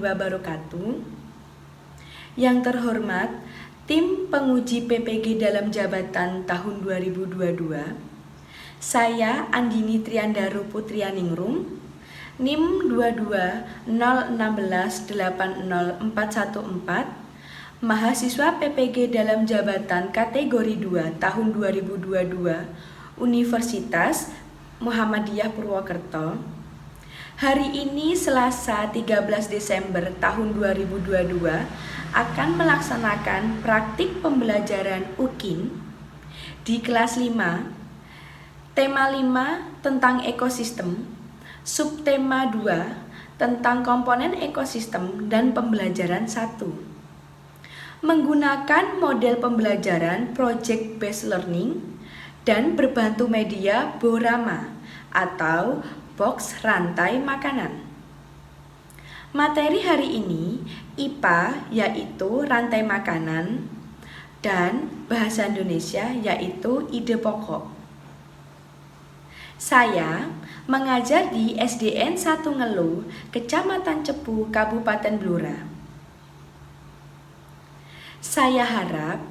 wabarakatuh. Yang terhormat, tim penguji PPG dalam jabatan tahun 2022. Saya Andini Triandaro Putrianingrum, NIM 2201680414, mahasiswa PPG dalam jabatan kategori 2 tahun 2022, Universitas Muhammadiyah Purwokerto. Hari ini Selasa 13 Desember tahun 2022 akan melaksanakan praktik pembelajaran UKIN di kelas 5, tema 5 tentang ekosistem, subtema 2 tentang komponen ekosistem dan pembelajaran 1. Menggunakan model pembelajaran project based learning dan berbantu media Borama atau box rantai makanan. Materi hari ini IPA yaitu rantai makanan dan bahasa Indonesia yaitu ide pokok. Saya mengajar di SDN 1 Ngelu, Kecamatan Cepu, Kabupaten Blora. Saya harap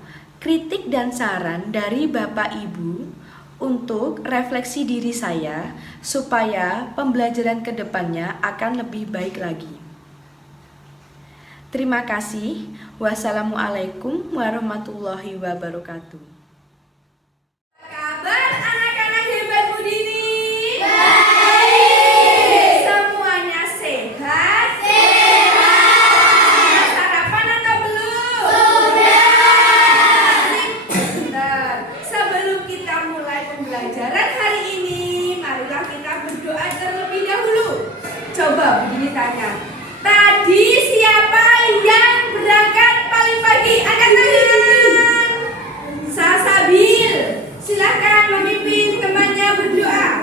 kritik dan saran dari Bapak Ibu untuk refleksi diri saya supaya pembelajaran kedepannya akan lebih baik lagi. Terima kasih. Wassalamualaikum warahmatullahi wabarakatuh. Kabar anak-anak hebat Budini? Baik. Semuanya sehat? Sehat. Sarapan atau belum? Sudah. Bentar. Sebelum kita mulai pembelajaran hari ini, marilah kita berdoa terlebih dahulu. Coba Budini tanya. Tadi siapa yang berangkat paling pagi? Angkat tangan. Sasabil. Silakan memimpin temannya berdoa.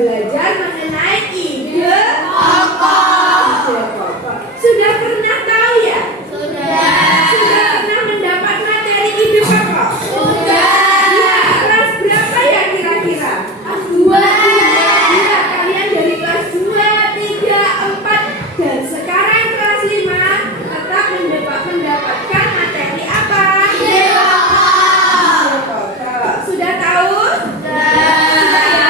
belajar mengenai ide pokok. Sudah pernah tahu ya? Sudah pernah mendapat materi ide pokok? Ya, kelas berapa ya kira-kira? Kelas 2. Ya, kalian dari kelas 2, 3, 4 dan sekarang kelas 5 tetap mendapatkan materi apa? Ide pokok. Sudah tahu? Sudah ya?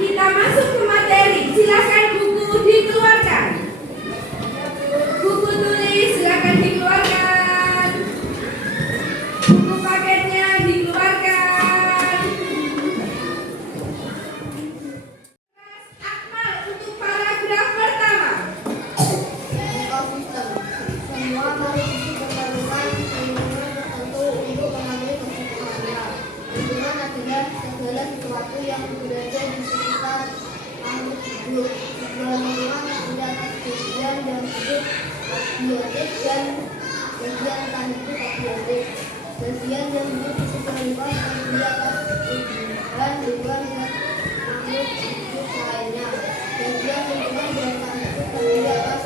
Kita masuk ke materi. Silakan buku dikeluarkan. Buku tulis silakan dikeluarkan. Buku paketnya dikeluarkan. Akmal untuk paragraf pertama. Ekosistem. Semua makhluk hidup memerlukan lingkungan tertentu untuk mengambil kebutuhannya. Lingkungan adalah segala sesuatu yang berada di sekitar makhluk hidup. Sebuah lingkungan terdiri atas bagian yang hidup abiotik dan bagian tak hidup abiotik. Bagian yang hidup di sebuah lingkungan terdiri atas tumbuhan, hewan, dan makhluk hidup lainnya. Bagian lingkungan yang tak hidup terdiri atas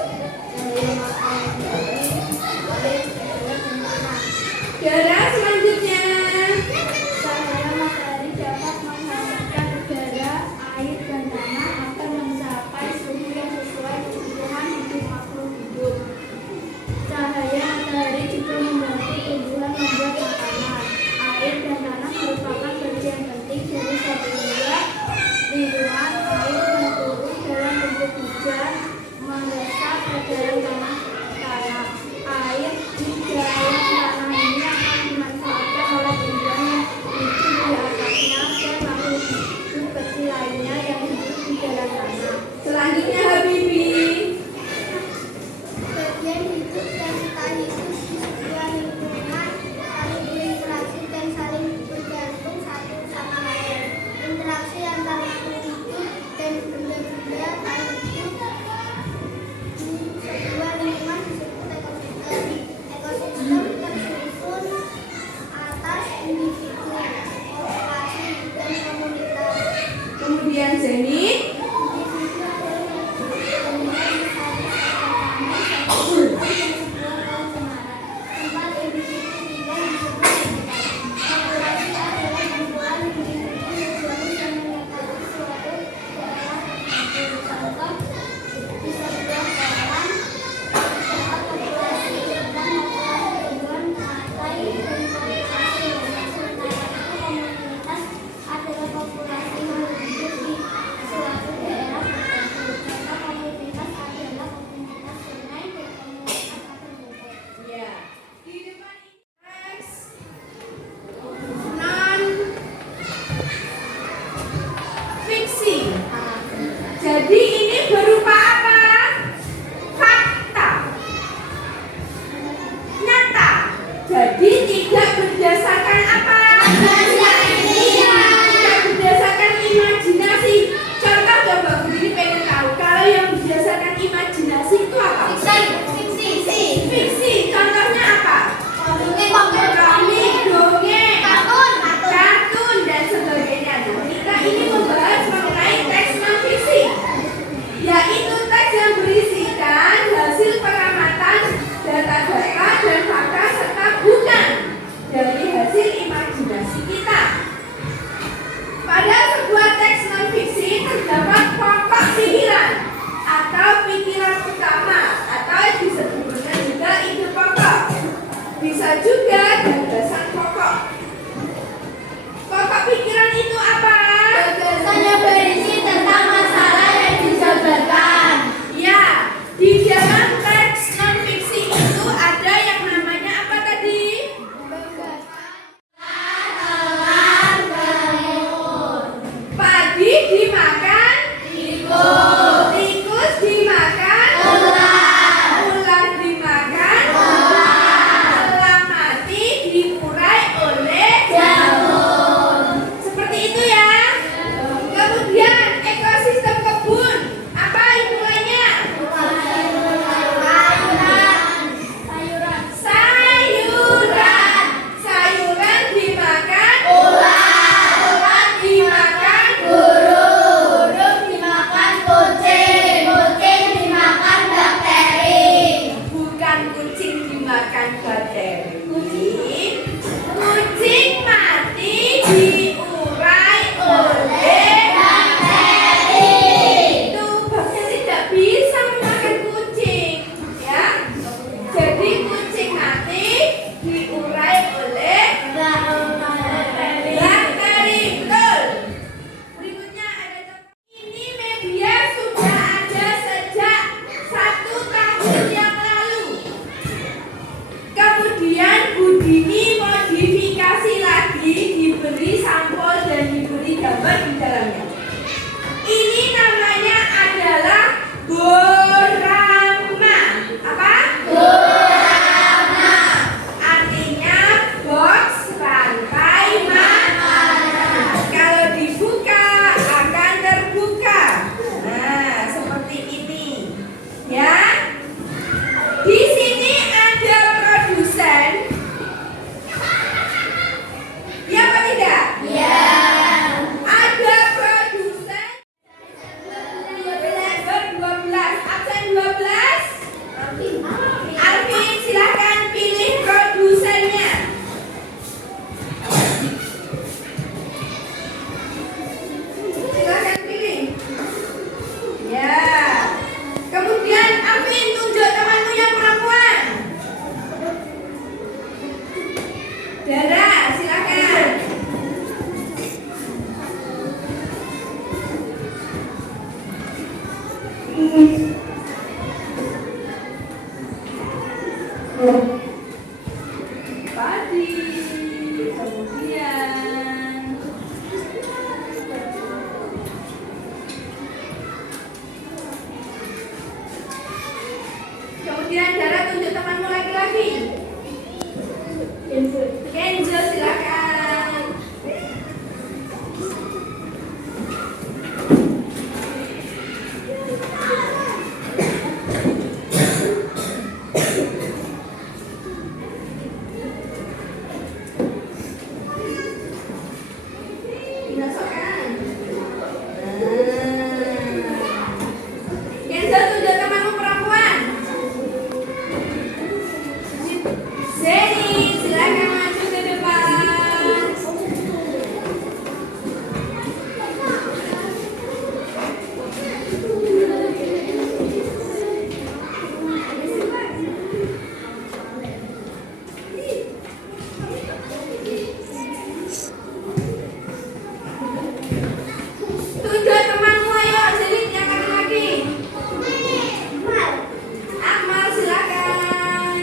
cahaya matahari, air, dan tanah. Dara selanjutnya. Cahaya matahari dapat menghangatkan udara, air, dan tanah agar mencapai suhu yang sesuai kebutuhan hidup makhluk hidup. Cahaya matahari juga membantu tumbuhan membuat makanan. Air dan tanah merupakan bagian penting dari suatu lingkungan. Air yang turun dalam bentuk hujan meresap ke dalam tanah. Air di dalam tanah ini akan dimanfaatkan oleh tumbuhan yang hidup di atasnya dan makhluk hidup kecil lainnya yang hidup di dalam tanah. Selanjutnya Habibi. Bagian hidup dan tak hidup di sebuah lingkungan saling berinteraksi dan saling bergantung satu sama lain. Interaksi antar makhluk hidup dan benda-benda tak hidup di sebuah lingkungan disebut ekosistem. Ekosistem tersusun atas individu, populasi, dan komunitas. Kemudian Zeni. Individu adalah kemudian misalnya sebuah cemara. Tempat individu tinggal disebut habitat. Populasi adalah kumpulan individu yang menyatakan suatu daerah tertentu. Contoh, di sebuah kolam terdapat populasi ikan, populasi hewan, pantai, dan populasi lainnya. Sementara itu komunitas adalah populasi makhluk hidup di suatu daerah tertentu. Contoh komunitas adalah komunitas sungai dan komunitas air rumput. Ya. Di depan next. Non fiksi. Jadi ini berupa apa? Fakta. Nyata. Jadi tidak berdasarkan apa? Tidak berdasarkan imajinasi. Contoh coba Bu Dini pengen tahu kalau yang berdasarkan imajinasi itu apa? Fiksi. Contohnya apa? Komik, dongeng, kartun dan sebagainya. Nah, kita ini membahas mengenai teks non fiksi. Padi, kemudian Dara tunjuk temanmu laki-laki. Kenzo, silakan. Dimasukkan. Kenzo, tunjuk temanmu perempuan. Zeni, silakan maju ke depan. Tunjuk temanmu, ayo, Zeni, yang laki-laki. Akmal, silakan.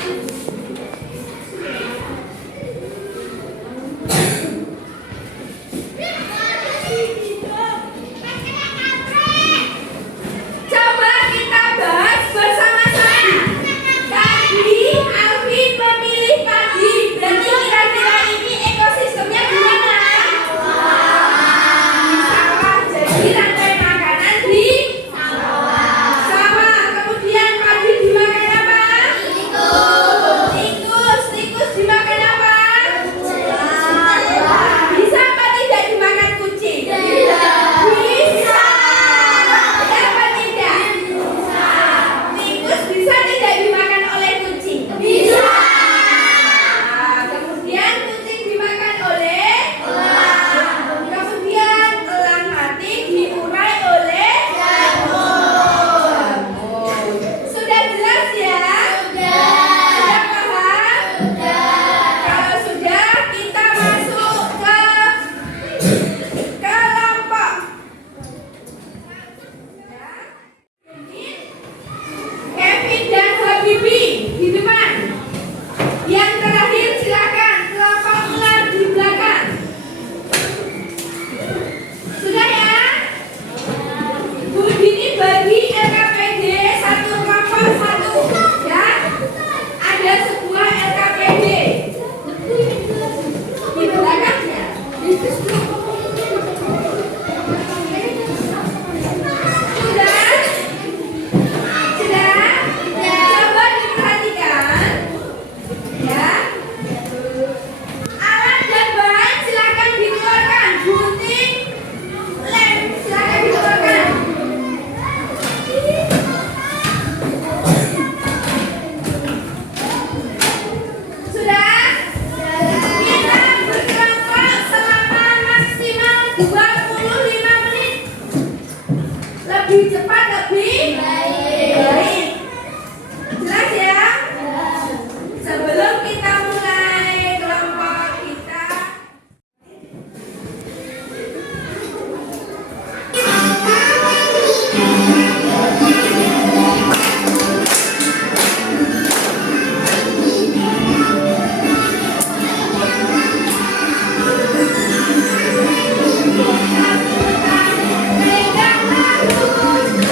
Coba kita bahas bersama-sama. Tadi Alvin memilih padi. Berarti kira-kira ini ekosistemnya gimana? Sawah. Jadi rantai makanan di sawah. Kemudian padi dimakan apa? Tikus. Tikus dimakan apa? Bisa apa tidak dimakan kucing? Bisa. Apa tidak? Tikus bisa tidak dimakan oleh kucing? Bisa. Kemudian kucing dimakan oleh elang. Kemudian elang mati diurai oleh jamur. Sudah jelas ya? Sudah paham? Kalau sudah, kita masuk ke kelompok. Kevin dan Habibi di depan. Yang terakhir silakan kelompok ular di belakang. Sudah ya? Bu Dini bagi LKPD satu kelompok satu. Ya? Ada sebuah LKPD di belakangnya. Sudah? Sudah? Coba diperhatikan. Ya. Alat dan bahan silakan dikeluarkan. Gunting, lem silakan dikeluarkan. Sudah? Kita berkelompok selama maksimal 25 menit. Lebih cepat lebih baik. Jelas ya? Sebelum kita mulai kelompok kita, pegang lagu.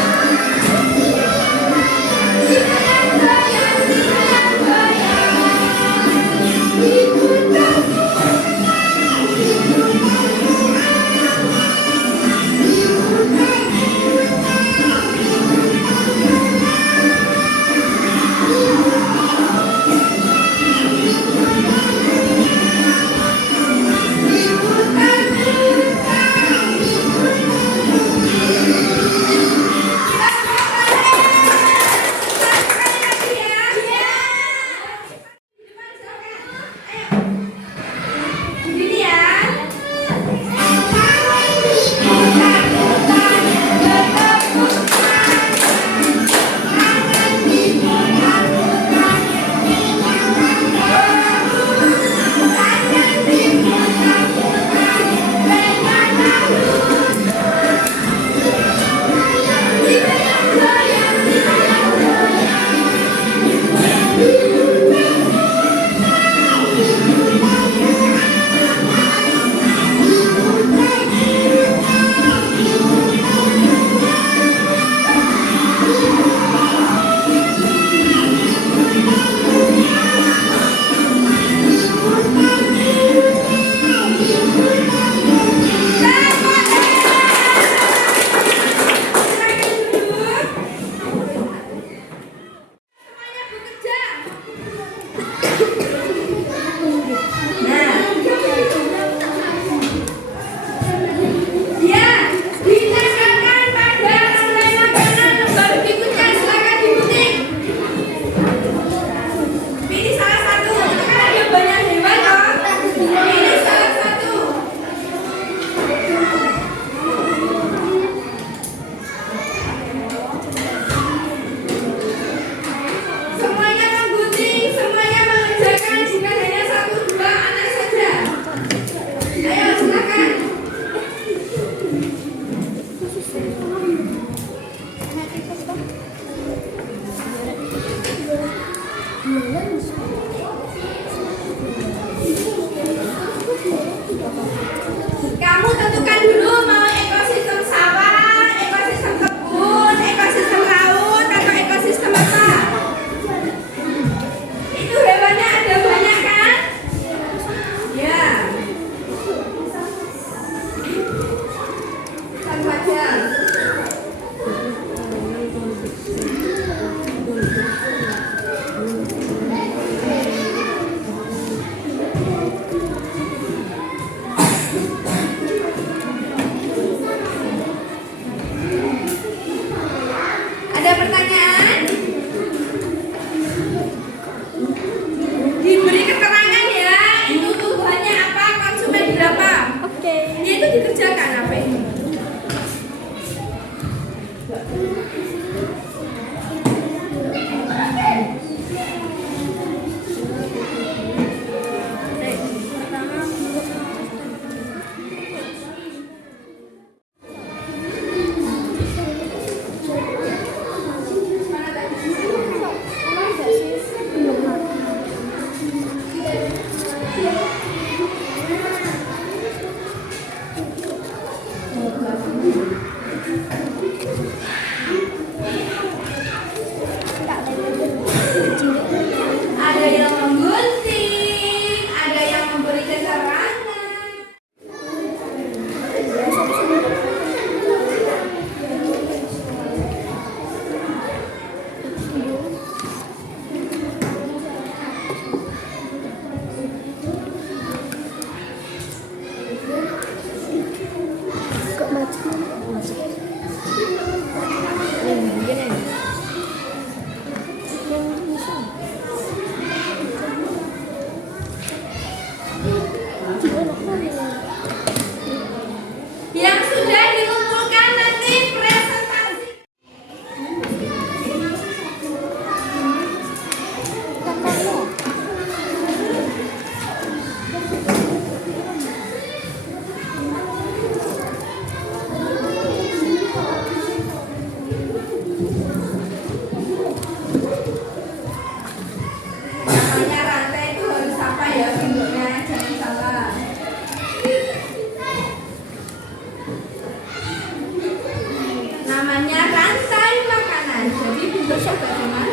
namanya rantai makanan. Jadi Bu Gosok bagaimana?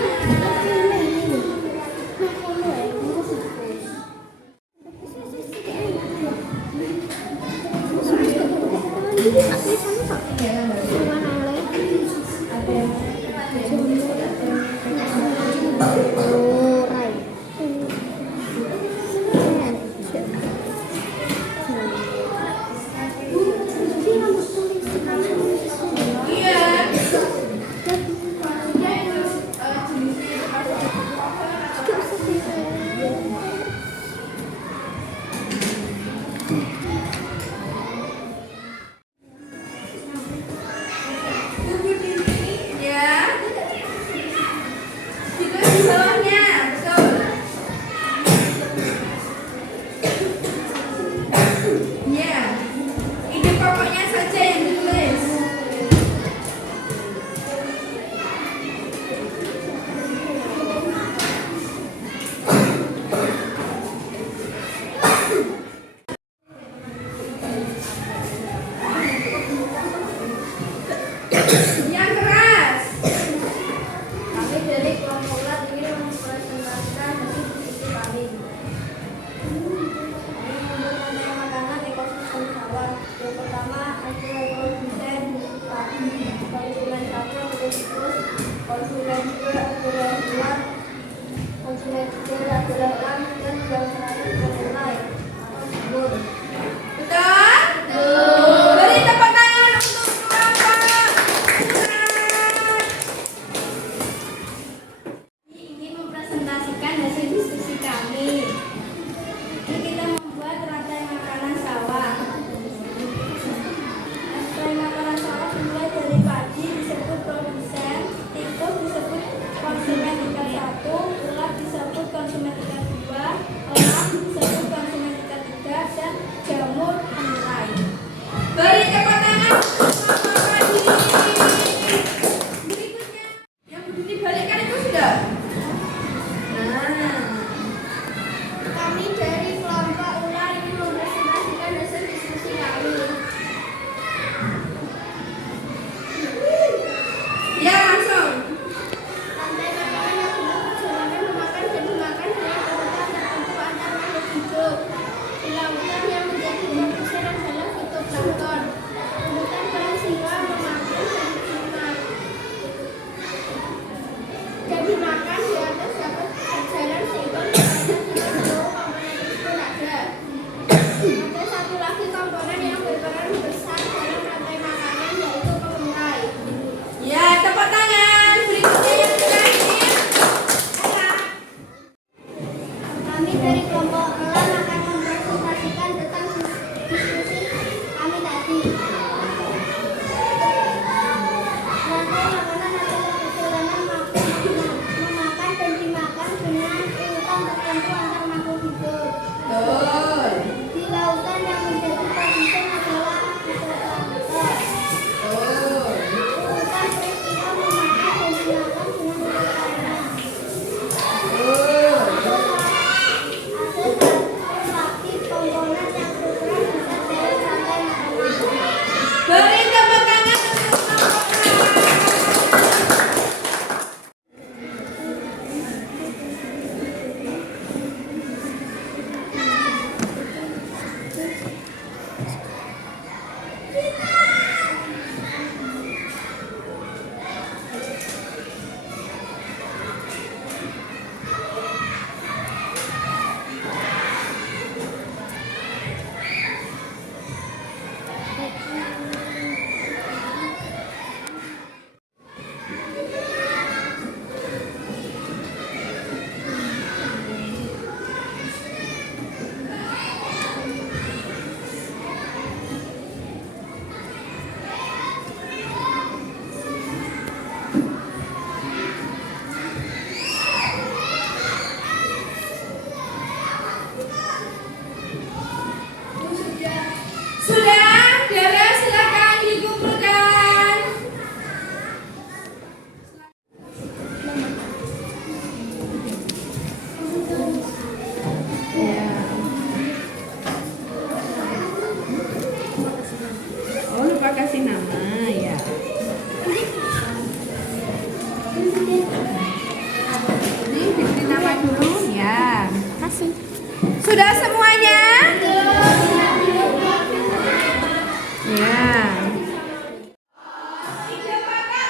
Iya,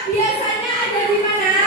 biasanya ada di mana?